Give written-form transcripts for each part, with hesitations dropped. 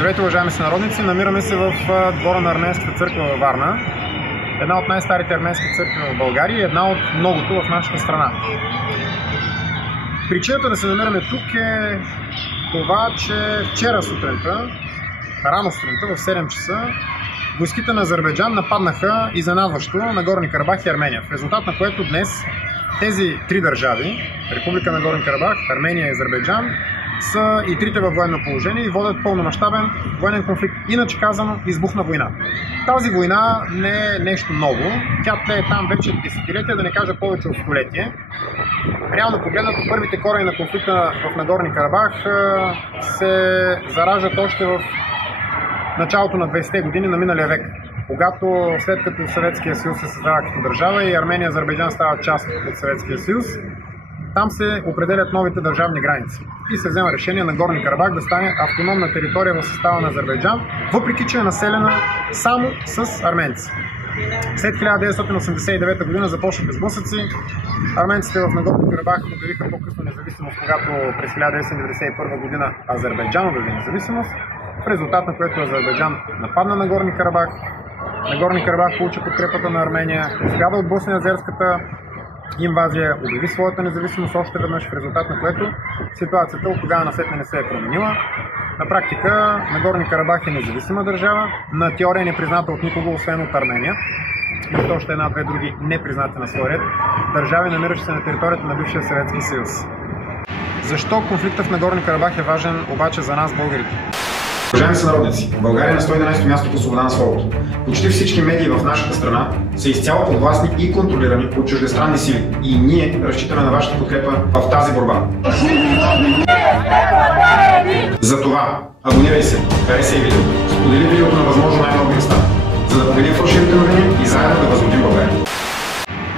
Здравейте, уважаеми сънародници! Намираме се в двора на Арменската църква във Варна. Една от най-старите арменски църкви в България и една от многото в нашата страна. Причината да се намираме тук е това, че вчера сутринта, рано сутринта, в 7 часа, войските на Азербайджан нападнаха изненадващо Нагорни Карабах и Армения, в резултат на което днес тези три държави, Република Нагорни Карабах, Армения и Азербайджан, са и трите във военно положение и водят пълномащабен военен конфликт. Иначе казано, избухна война. Тази война не е нещо ново. Тя тлее там вече десетилетия, да не кажа повече от столетие. Реално погледнато, първите корени на конфликта в Нагорни Карабах се зараждат още в началото на 20-те години на миналия век, когато след като Съветския съюз се създава като държава и Армения и Азербайджан стават част от Съветския съюз, там се определят новите държавни граници и се взема решение на Нагорни Карабах да стане автономна територия в състава на Азербайджан, въпреки че е населена само с арменци. След 1989 година започнаха сблъсъци. Арменците в Нагорни Карабах обявиха по-късно независимост, когато през 1991 година Азербайджан обяви независимост, в резултат на което Азербайджан нападна Нагорни Карабах. Нагорни Карабах получи подкрепата на Армения, успя да отблъсне азерската инвазия, обяви своята независимост още веднъж, в резултат на което ситуацията от тогава насетне не се е променила. На практика Нагорни Карабах е независима държава, на теория не призната от никого, освен от Армения и от още една-две други непризнати на своя ред държави, намиращи се на територията на бившия Съветски съюз. Защо конфликтът в Нагорни Карабах е важен обаче за нас, българите? Уважаеми сънародници, България е на 111-то място по свобода на словото. Почти всички медии в нашата страна са изцяло подвластни и контролирани от чуждестранни сили. И ние разчитаме на вашата подкрепа в тази борба. Затова абонирай се, харесай видеото, сподели видеото на възможно най-много места, за да победим фалшивите новини и заедно да възродим България.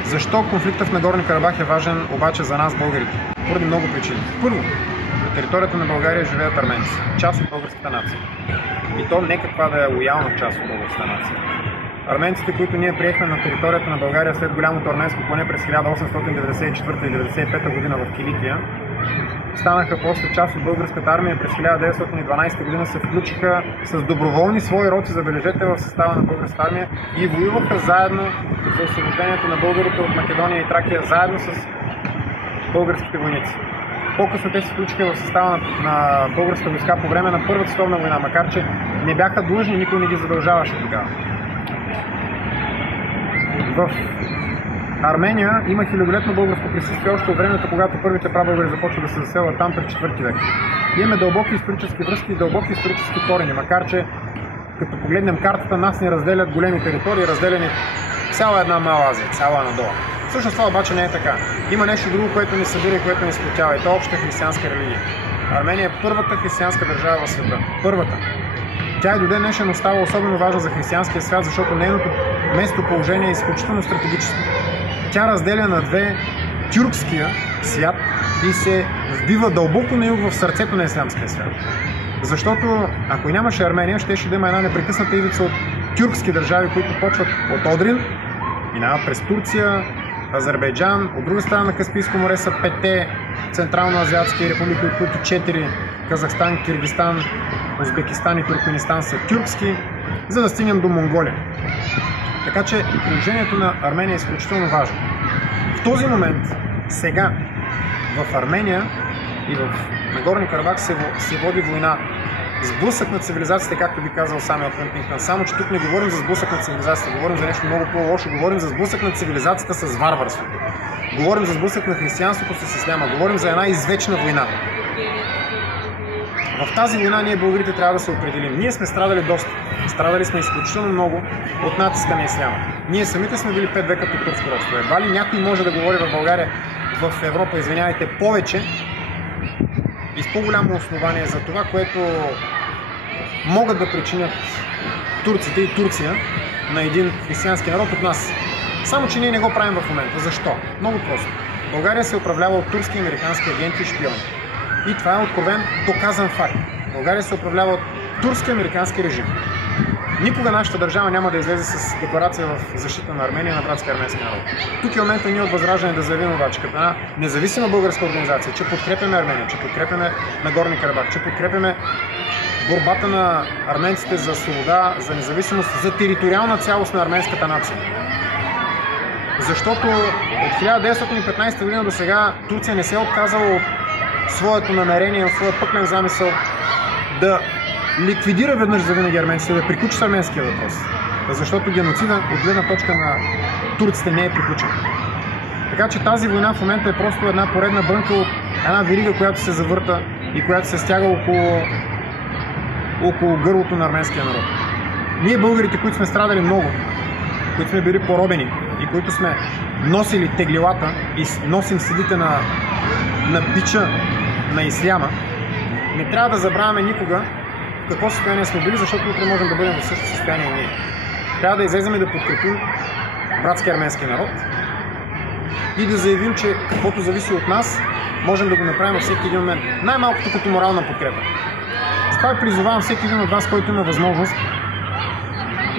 Защо конфликтът в Нагорни Карабах е важен обаче за нас, българите? Поради много причини. Първо, на територията на България живеят арменци, част от българската нация. И то не каква да е лоялна част от българската нация. Арменците, които ние приехме на територията на България след голямото арменско клане през 1894 и 1995 година в Киликия, станаха после част от българската армия. През 1912 година се включиха с доброволни свои роци, забележете, в състава на българската армия и воюваха заедно за освобождението на българите от Македония и Тракия, заедно с българските войници. По-късно те се включиха в състава на българска войска по време на Първата световна война, макар че не бяха длъжни, никой не ги задължаваше тогава. В Армения има хилядолетно българско присъствие още от времето, когато първите прабългари започват да се заселват там през 4 век. Имаме дълбоки исторически връзки и дълбоки исторически корени, макар че като погледнем картата, нас ни разделят големи територии, разделени цяла една Мала Азия, цяла надолу. Всъщност това обаче не е така. Има нещо друго, което ни събира и което ни сплотява, и то е обща християнска религия. Армения е първата християнска държава в света. Първата. Тя и до ден днешен остава особено важна за християнския свят, защото нейното местоположение е изключително стратегическо. Тя разделя на две тюркския свят и се вбива дълбоко на юг в сърцето на ислямския свят. Защото ако и нямаше Армения, щеше да има една непрекъсната ивица от тюркски държави, които почват от Одрин, минават през Турция, Азербайджан, от друга страна на Каспийско море са 5 централно-азиатски републики, от които 4 Казахстан, Киргизстан, Узбекистан и Туркменистан са тюркски, за да стигнем до Монголия. Така че положението на Армения е изключително важно. В този момент, сега, в Армения и в Нагорни Карабах се води война. Сблъсък на цивилизациите, както би казал Самюел Хантингтън. Само че тук не говорим за сблъсък на цивилизацията, говорим за нещо много по-лошо, говорим за сблъсък на цивилизацията с варварството. Говорим за сблъсък на християнството с исляма, говорим за една извечна война. В тази война ние, българите, трябва да се определим. Ние сме страдали доста. Страдали сме изключително много от натиска на исляма. Ние самите сме били 5 века под турско робство. Едва ли някой може да говори в България, в Европа, извинявайте, повече и с по-голямо основание за това, което могат да причинят турците и Турция на един християнски народ от нас. Само че ние не го правим в момента. Защо? Много просто. България се управлява от турски и американски агенти и шпиони. И това е откровен доказан факт. България се управлява от турски и американски режим. Никога нашата държава няма да излезе с декларация в защита на Армения и на братския арменски народ. Тук е момента ние от Възраждане да заявим обаче като една независима българска организация, че подкрепяме Армения, че подкрепяме Нагорни Карабах, че подкрепяме борбата на арменците за свобода, за независимост, за териториална цялост на арменската нация. Защото от 1915 година до сега Турция не се е отказала от своето намерение, от своя пъклен замисъл да ликвидира веднъж за винаги арменците, да приключи с арменския въпрос. Защото геноцида от гледна точка на турците не е приключен. Така че тази война в момента е просто една поредна брънка от една верига, която се завърта и която се стяга около гърлото на арменския народ. Ние българите, които сме страдали много, които сме били поробени и които сме носили теглилата и носим следите на бича на исляма, не трябва да забравяме никога в какво състояние сме били, защото утре можем да бъдем в същото състояние и ние. Трябва да излезем и да подкрепим братския арменски народ и да заявим, че каквото зависи от нас, можем да го направим във всеки един момент. Най-малкото като морална подкрепа. Затова призовавам всеки един от вас, който има възможност,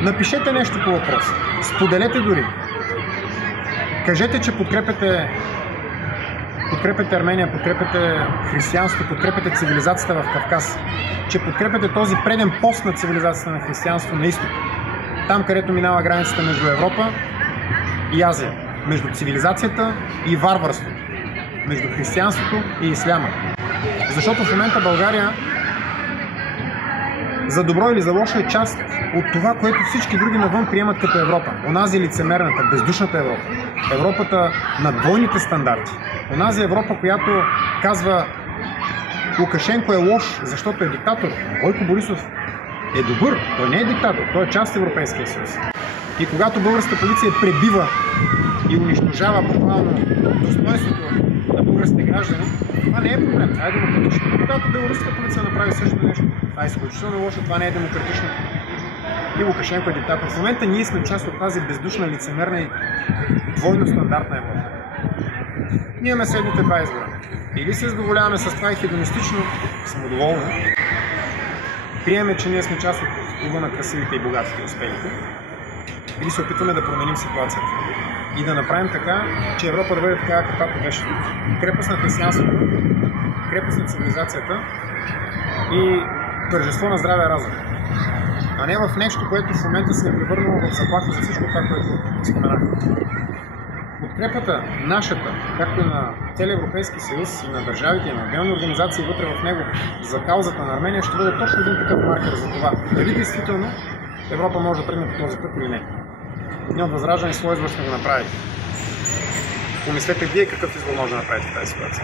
напишете нещо по въпроса. Споделете дори. Кажете, че подкрепяте Армения, подкрепяте християнството, подкрепяте цивилизацията в Кавказ, че подкрепяте този преден пост на цивилизацията на християнство на изток. Там, където минава границата между Европа и Азия, между цивилизацията и варварството, между християнството и исляма. Защото в момента България, за добро или за лошо, е част от това, което всички други навън приемат като Европа. Онази лицемерната, бездушната Европа. Европата на двойните стандарти. Онази Европа, която казва Лукашенко е лош, защото е диктатор. Бойко Борисов е добър, той не е диктатор, той е част от Европейския съюз. И когато българската полиция пребива и унищожава буквално достоинството на българските граждани, това не е проблем, това е демократично. Когато белоруската полиция направи същото нещо, това е изключително лошо, това не е демократично. И Лукашенко е диктатор. В момента ние сме част от тази бездушна, лицемерна и двойно стандартна Европа. Ние имаме следните два избора. Или се задоволяваме с това и хедонистично, самодоволно, приемем, че ние сме част от клуба на красивите и богатите и успелите, или се опитваме да променим ситуацията и да направим така, че Европа да бъде такава, каквато беше. Крепост на християнството, крепост на цивилизацията и тържество на здравия разум. А не в нещо, което в момента се е превърнало в заплаха за всичко това, което споменах. Подкрепата нашата, както и на целия Европейски съюз и на държавите и на отделни организации вътре в него за каузата на Армения ще бъде точно един такъв маркер за това. Дали действително Европа може да тръгне по този път или не. Ние от Възраждане свой избор ще го направите. Помислете вие какъв избор може да направите в тази ситуация.